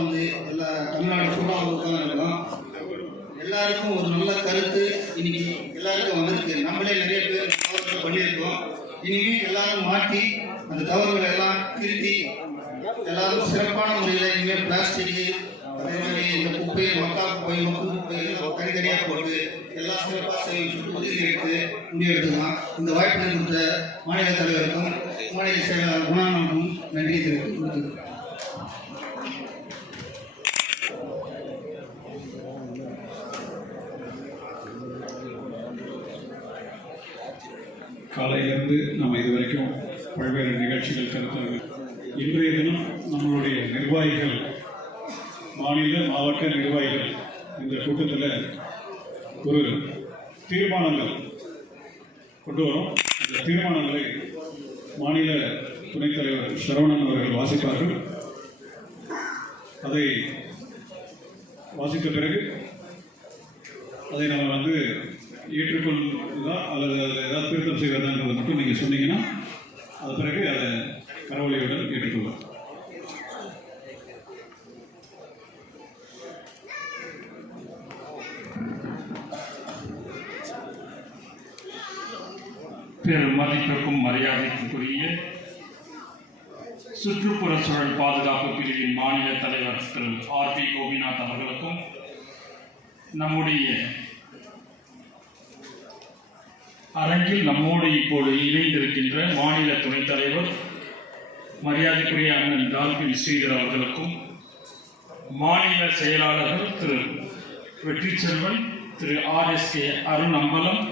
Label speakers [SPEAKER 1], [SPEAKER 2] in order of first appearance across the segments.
[SPEAKER 1] வந்து எல்லா தமிழ்நாடு ஃபுல்லாக வந்து உட்காந்துருக்கோம் எல்லாருக்கும் ஒரு நல்ல கருத்து இன்னைக்கு எல்லாருக்கும் வந்திருக்கு. நம்மளே நிறைய பேர் தவறுகள் பண்ணியிருக்கோம். இனிமே எல்லாரும் மாற்றி அந்த தவறுகள் எல்லாம் திருத்தி எல்லாரும் சிறப்பான முறையில் இனிமேல் பிளாஸ்டிக்கு அதே மாதிரி இந்த குப்பையை மக்கா குப்பை மக்கு குப்பையெல்லாம் தனித்தனியாக போட்டு எல்லா சிறப்பாக செய்யும் ஒதுக்கி எடுத்து முடிவெடுத்துக்கலாம் இந்த வாய்ப்பு கொடுத்த மாநில தலைவருக்கும் மாநில செயலாளர் குணானனுக்கும் நன்றி தெரிவித்து
[SPEAKER 2] பல்வேறு நிகழ்ச்சிகள் கருத்து இன்றைய தினம் நம்மளுடைய நிர்வாகிகள் மாநில மாவட்ட நிர்வாகிகள் இந்த கூட்டத்தில் ஒரு தீர்மானங்கள் கொண்டு வரும். அந்த தீர்மானங்களை மாநில துணைத் தலைவர் சரவணன் அவர்கள் வாசிப்பார்கள். அதை வாசித்த பிறகு அதை நம்ம வந்து ஏற்றுக்கொள்வதா அல்லது அதில் ஏதாவது திருத்தம் செய்வதான்றதை மட்டும் நீங்கள் சொன்னீங்கன்னா அது பிறகு அதை கரவொலியுடன் ஏற்றுக்கொள்வோம்.
[SPEAKER 3] பெருமதிப்பிற்கும் மரியாதைக்குரிய சுற்றுப்புற சூழல் பாதுகாப்பு பிரிவின் மாநில தலைவர் திரு ஆர் பி கோபிநாத் அவர்களுக்கும் நம்முடைய அரங்கில் நம்மோடு இப்போது இணைந்திருக்கின்ற மாநில துணைத் தலைவர் மரியாதைக்குரிய அண்ணன் டால்பின் ஸ்ரீதர் அவர்களுக்கும் மாநில செயலாளர்கள் Thiru Vetri Selvan Thiru R S K Arun Ambalam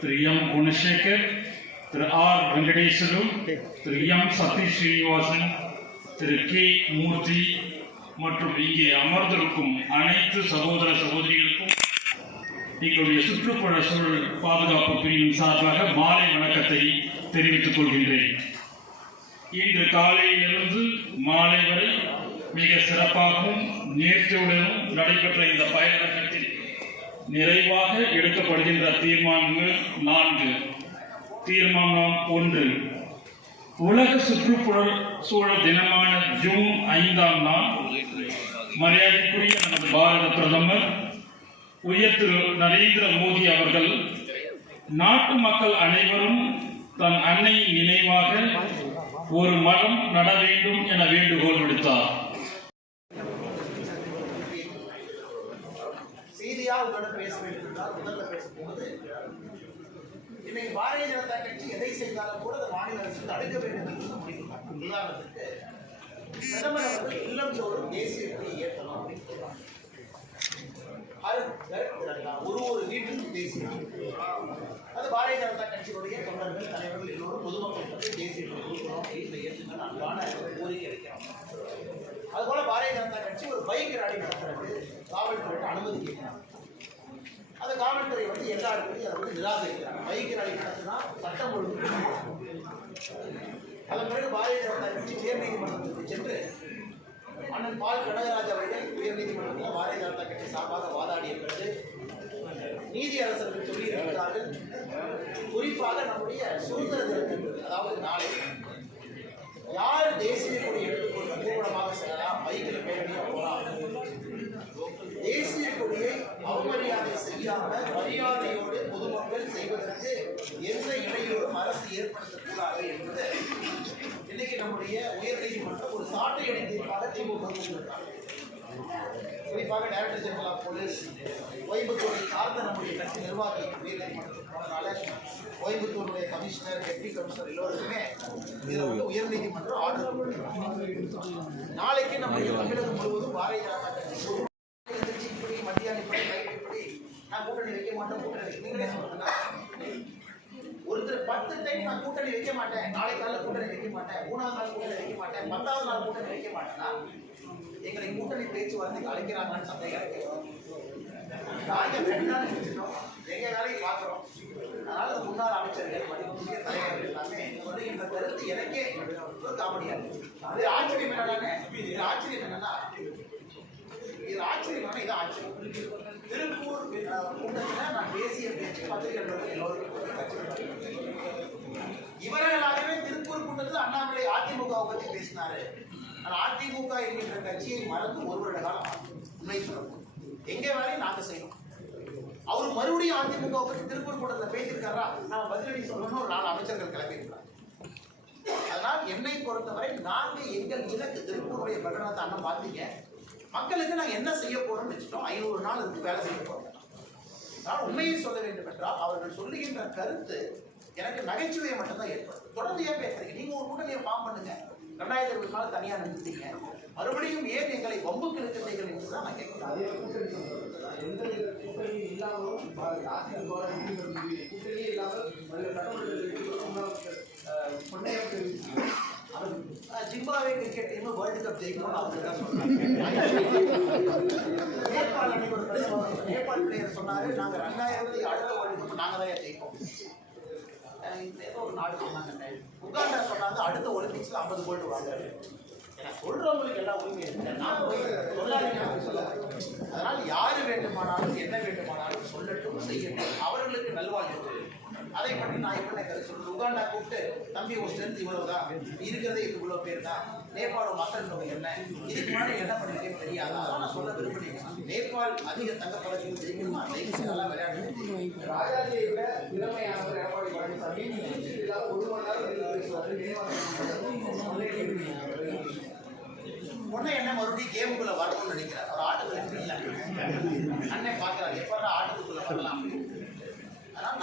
[SPEAKER 3] Thiru M Gunasekar Thiru R Venkateswaru Thiru M Sathish Srinivasan Thiru K Murthy மற்றும் இங்கே அமர்ந்திருக்கும் அனைத்து சகோதர சகோதரிகளுக்கும் எங்களுடைய சுற்றுப்புற சூழல் பாதுகாப்பு பிரிவின் சார்பாக மாலை வணக்கத்தை தெரிவித்துக் கொள்கின்றேன். இன்று காலையிலிருந்து மாலை வரை மிக சிறப்பாகவும் நேர்த்தியுடனும் நடைபெற்ற இந்த பயணத்தில் நிறைவாக எடுக்கப்படுகின்ற தீர்மானங்கள் நான்கு. தீர்மானம் ஒன்று. உலக சுற்றுப்புற சூழல் தினமான ஜூன் ஐந்தாம் நாள் மரியாதைக்குரிய நமது பாரத பிரதமர் உயர் திரு நரேந்திர மோடி அவர்கள் நாட்டு மக்கள் அனைவரும் தன் அன்னையின் நினைவாக ஒரு மரம் நட வேண்டும் என வேண்டுகோள் விடுத்தார்.
[SPEAKER 4] இன்னைக்கு பாரதிய ஜனதா கட்சி எதை செய்தாலும் கூட அந்த மாநில அரசு தடுக்க வேண்டும் என்று முடிவு உதாரணத்துக்கு பிரதமர் அவர்கள் இல்லம் தோறும் தேசிய கொடியை ஏற்றணும் அப்படின்னு சொல்றாங்க. ஒரு ஒரு வீட்டுக்கும் பேசினார் அது பாரதிய ஜனதா கட்சியுடைய தொண்டர்கள் தலைவர்கள் எல்லோரும் பொதுமக்கள் வந்து தேசிய கொடி கொடுக்கணும் வீட்டில் ஏற்றுங்கள் அன்பான கோரிக்கை வைக்கிறோம். அதுபோல பாரதிய ஜனதா கட்சி ஒரு பைக் ராலி நடத்துறது காவல்துறையிட்ட அனுமதி கேட்கிறாங்க அந்த காவல்துறை வந்து எல்லா இடத்துலையும் அதை வந்து நிராகரிக்கிறாங்க. பைக் ராலி நடத்தினா சட்டம் ஒழுங்கு அதன் பிறகு பாரதிய ஜனதா கட்சி உயர்நீதிமன்றத்திற்கு சென்று அண்ணன் பால் கனகராஜ் அவர்கள் உயர்நீதிமன்றத்தில் பாரதிய ஜனதா கட்சி சார்பாக வாதாடிய பிறகு நீதி அரசர்கள் குறிப்பாக நம்முடைய சுதந்திர தினத்தன்று அதாவது நாளை யார் தேசிய கொடி எடுத்துக்கொண்டு ஊர்வலமாக செல்லலாம் பைக்கில் பேரணியாக போகலாம். தேசிய கொடியை அவமரியாதை செய்யாம மரியாதையோடு பொதுமக்கள் செய்வதற்கு எந்த இடையூறும் அரசு ஏற்படுத்தக்கூடாது என்பது. இன்னைக்கு நம்முடைய உயர்நீதிமன்றம் ஒரு சாட்டை அடி தீர்ப்பாக திமுக கொண்டிருக்காங்க குறிப்பாக டைரக்டர் ஜெனரல் ஆஃப் போலீஸ் கோயம்புத்தூரை சார்ந்த நம்முடைய கட்சி நிர்வாகி உயர்நீதிமன்றத்துக்கு போனதுனால கோயம்புத்தூருடைய கமிஷனர் டெப்டி கமிஷனர் எல்லோருக்குமே இதில் வந்து உயர்நீதிமன்றம் ஆர்டர் கொடுத்துருக்காங்க. நாளைக்கு நம்முடைய தமிழகம் முழுவதும் பாரதிய ஜனதா கட்சி இப்படி மத்திய அனுப்பி ரைட் இப்படி நான் கூட்டணி வைக்க மாட்டேன் கூட்டணி வைக்க நீங்களே சொல்லுங்க. ஒருத்தர் பத்து டைம் நான் கூட்டணி வைக்க மாட்டேன் நாளைக்கு நாளில் கூட்டணி வைக்க மாட்டேன் மூணாவது நாள் கூட்டணி வைக்க மாட்டேன் பத்தாவது நாள் கூட்டணி வைக்க மாட்டேன்னா எங்களை கூட்டணி பேச்சுவார்த்தைக்கு அழைக்கிறாங்கன்னு சந்தேகம் இருக்கு. நாங்க வேண்டாம்னு செஞ்சிட்டோம் எங்க வேலையை பார்க்குறோம். அதனால இந்த முன்னாள் அமைச்சர்கள் மதிப்புமிக்க தலைவர்கள் எல்லாமே சொல்லுகின்ற கருத்து எனக்கே ஒரு காமெடியா இருக்கு ஆச்சரியம் என்னடானே இது ஆச்சரியம் என்னன்னா இது ஆச்சரியம் இது ஆச்சரியம். திருப்பூர் கூட்டத்தில் நான் பேசிய பேச்சு பத்திரிகை எல்லோருக்கும் கட்சி இவர்களாகவே திருப்பூர் கூட்டத்தில் அண்ணாமலை அதிமுகவை பற்றி பேசினாரு. ஆனால் அதிமுக என்கின்ற கட்சியை மறந்து ஒரு வருட காலம் உண்மை சொல்லணும். எங்கே வேலையும் நாங்கள் செய்யணும். அவர் மறுபடியும் அதிமுக பற்றி திருப்பூர் கூட்டத்தில் பேசியிருக்காரா? நான் பதிலடி சொல்லணும்னு ஒரு நாலு அமைச்சர்கள் கிளம்பியிருக்கிறார் அதனால் என்னை பொறுத்தவரை நாங்கள் எங்கள் இலக்கு திருப்பூருடைய பிரகடனத்தை அண்ணன் பார்த்தீங்க. மக்களுக்கு நாங்கள் என்ன செய்ய போறோம்னு வச்சுட்டோம். ஐநூறு நாள் இருந்து வேலை செய்ய போறோம். நான் உண்மையை சொல்ல வேண்டும் என்றால் அவர்கள் சொல்லுகின்ற கருத்து எனக்கு நகைச்சுவையை மட்டும்தான் ஏற்படும் தொடர்ந்து ஏன் பேசுறீங்க? நீங்க ஒரு கூட்டணியை ஃபார்ம் பண்ணுங்க. ரெண்டாயிரத்தி இருபத்தி நாலு தனியா நிறுத்தீங்க மறுபடியும் ஏன் எங்களை வம்புக்கு இருக்கிறீர்கள் என்று தான் நான் கேட்கிறேன் அஹ் Zimbabwe cricket team world cup ஜெயிக்கணும்னு அவங்க தான் சொன்னாங்க. நேபாள் அன்னைக்கு ஒரு. நேபாள் பிளேயர் சொன்னாரு நாங்க ரெண்டாயிரத்தி அடுத்த வேர்ல்டு கப் நாங்க தான் ஜெயிப்போம். அஹ் ஏதோ ஒரு நாடு சொன்னாங்க உகாண்டா சொன்னாங்க அடுத்த ஒலிம்பிக்ஸில் ஐம்பது கோல்டு வாங்க எனக்கு சொல்கிறவங்களுக்கு எல்லா உரிமையும் இருக்கு நான் போய் சொல்லாதீங்க. சொல்ல அதனால் யார் வேண்டுமானாலும் என்ன வேண்டுமானாலும் சொல்லட்டும் செய்யட்டும். அவர்களுக்கு நல்வாழ்வு அதை பற்றி நான் என்ன கருத்து சொல்றேன் உகாண்டா கூப்பிட்டு தம்பி உன் ஸ்ட்ரென்த் இவ்வளவுதான். இருக்கிறதே இது இவ்வளவு பேர் தான் நேபாள மக்கள் தொகை என்ன? இதுக்கு முன்னாடி என்ன பண்ணிருக்கேன்னு தெரியாது? அதான் நான் சொல்ல விரும்புறேன். நேபாள் அதிக தங்க பதக்கம் ஜெயிக்கணுமா? ஜெயிச்சு நல்லா விளையாடுறது
[SPEAKER 5] ராஜாஜியை விட திறமையானவர் எடப்பாடி பழனிசாமி ஒரு மணி நேரம் பேசுவார்?
[SPEAKER 4] பொண்ணை என்ன மறுபடியும் கேமுக்குள்ள வரணும்னு நினைக்கிறார். அவர் ஆட்டத்துக்கு இல்லை. அண்ணன் பார்க்கிறார். எப்படா ஆட்டத்துக்குள்ள வரலாம்?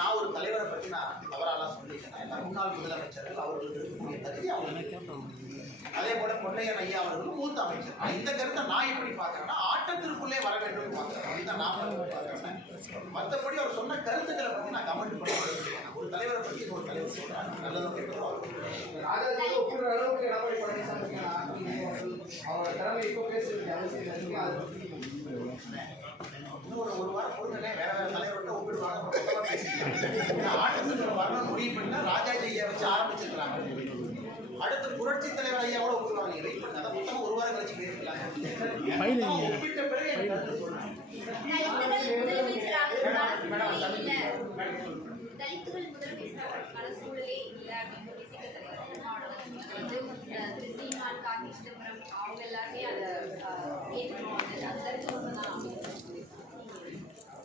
[SPEAKER 4] நான் ஒரு தலைவரை பற்றி நான் தவறாலாம் எல்லா முன்னாள் முதலமைச்சர்கள் அவர்களுக்கு இருக்கக்கூடிய தகுதி அவங்களுக்கு அதே போல பொன்னையன் ஐயா அவர்களும் மூத்த அமைச்சர். இந்த கருத்தை நான் எப்படி பார்க்கறேன்னா ஆட்டத்திற்குள்ளே வர வேண்டும் பார்க்கிறேன். அப்படிதான் நான் பார்க்கிறேன். மற்றபடி அவர் சொன்ன கருத்துக்களை பற்றி நான் கமெண்ட் பண்ண. ஒரு தலைவரை பற்றி இன்னொரு தலைவர் சொல்றாங்க நல்லதும் கெட்டதும் அவர்
[SPEAKER 5] ஒப்பிடுற அளவுக்கு எடப்பாடி பழனிசாமி அவரோட திறமை இப்போ பேசுறதுக்கு அவசியம்
[SPEAKER 4] ஒரு ஒரு வாரம் பொறுத்தனே வேற வேற தலைவர்கிட்ட ஒப்பிடுவாங்க வரணும் முடிவு பண்ணா ராஜாஜி ஐயா வச்சு ஆரம்பிச்சிருக்காங்க அடுத்து புரட்சி தலைவர் ஐயா கூட நீங்க வெயிட் ஒரு வாரம் கழிச்சு பேசிக்கலாம் ஒப்பிட்ட பிறகு எனக்கு
[SPEAKER 6] சூழலே இல்லை அப்படின்னு தலைவர் வந்து திரு சீமான் சிதம்பரம் அவங்க எல்லாருமே அதை ஏற்றுக்கணும் அது அது தலித்து தான்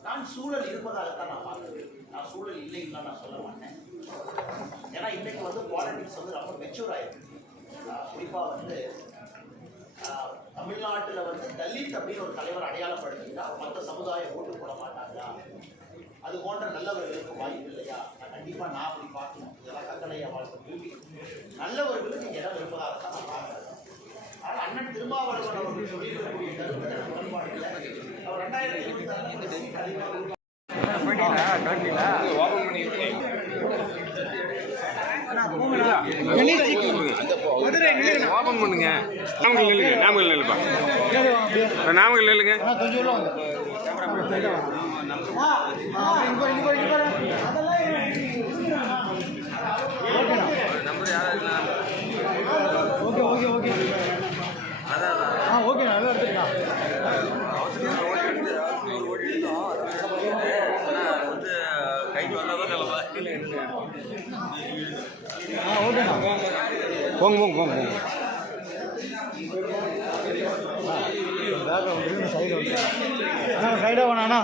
[SPEAKER 4] நான் சூழல் இருப்பதாகத்தான் நான் பார்க்குறேன் நான் சூழல் இல்லைன்னு நான் சொல்ல மாட்டேன் ஏன்னா இன்றைக்கு வந்து பாலிடிக்ஸ் வந்து ரொம்ப மெச்சூர் ஆயிருக்கு. குறிப்பாக வந்து தமிழ்நாட்டில் வந்து தலித் அப்படின்னு ஒரு தலைவர் அடையாளப்படுத்திட்டா மற்ற சமுதாயம் ஓட்டு போட மாட்டாங்களா? அது போன்ற நல்லவர்களுக்கு வாய்ப்பு இல்லையா? நான் கண்டிப்பாக நான் அப்படி பார்க்கணும். இதெல்லாம் கங்களையா வாழ்க்கை நல்லவர்களுக்கு இங்க இடம் இருப்பதாகத்தான் நான் பார்க்கிறேன் ஆனால் அண்ணன் திருமாவளவன் அவர்கள் சொல்லியிருக்கக்கூடிய கருத்து அவர் ரெண்டாயிரத்தி இருபத்தி ஆறு
[SPEAKER 7] ஓபன் பண்ணுங்க நாமக்கல் நில்லுங்க நாமக்கல் நில்லுப்பா நாமக்கல் நில்லுங்க
[SPEAKER 5] ஓகே ஓகே ஓகே ஆ ஓகே நல்லா
[SPEAKER 7] நிலமா
[SPEAKER 5] ஆ ஓகேண்ணா
[SPEAKER 7] போங்க போங்க போங்க போங்க.
[SPEAKER 5] சைடு சைடாக வேணாண்ணா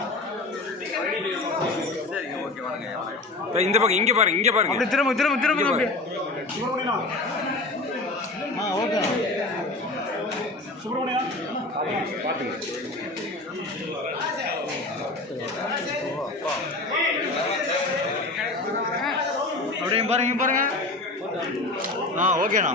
[SPEAKER 7] இந்த பக்கம் இங்க பாருங்க இங்க பாருங்க.
[SPEAKER 5] திரும்ப திரும்ப திரும்ப
[SPEAKER 7] இங்க
[SPEAKER 5] தம்பி ஆ ஓகே அப்படியும் பாருங்க பாருங்க. ஆ ஓகேண்ணா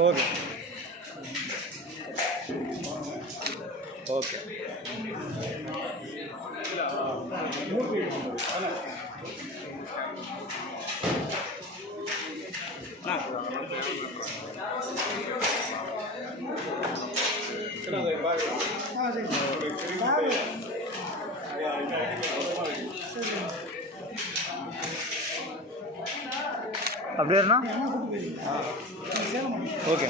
[SPEAKER 5] ஓகே ஓகே அப்படியே ஓகே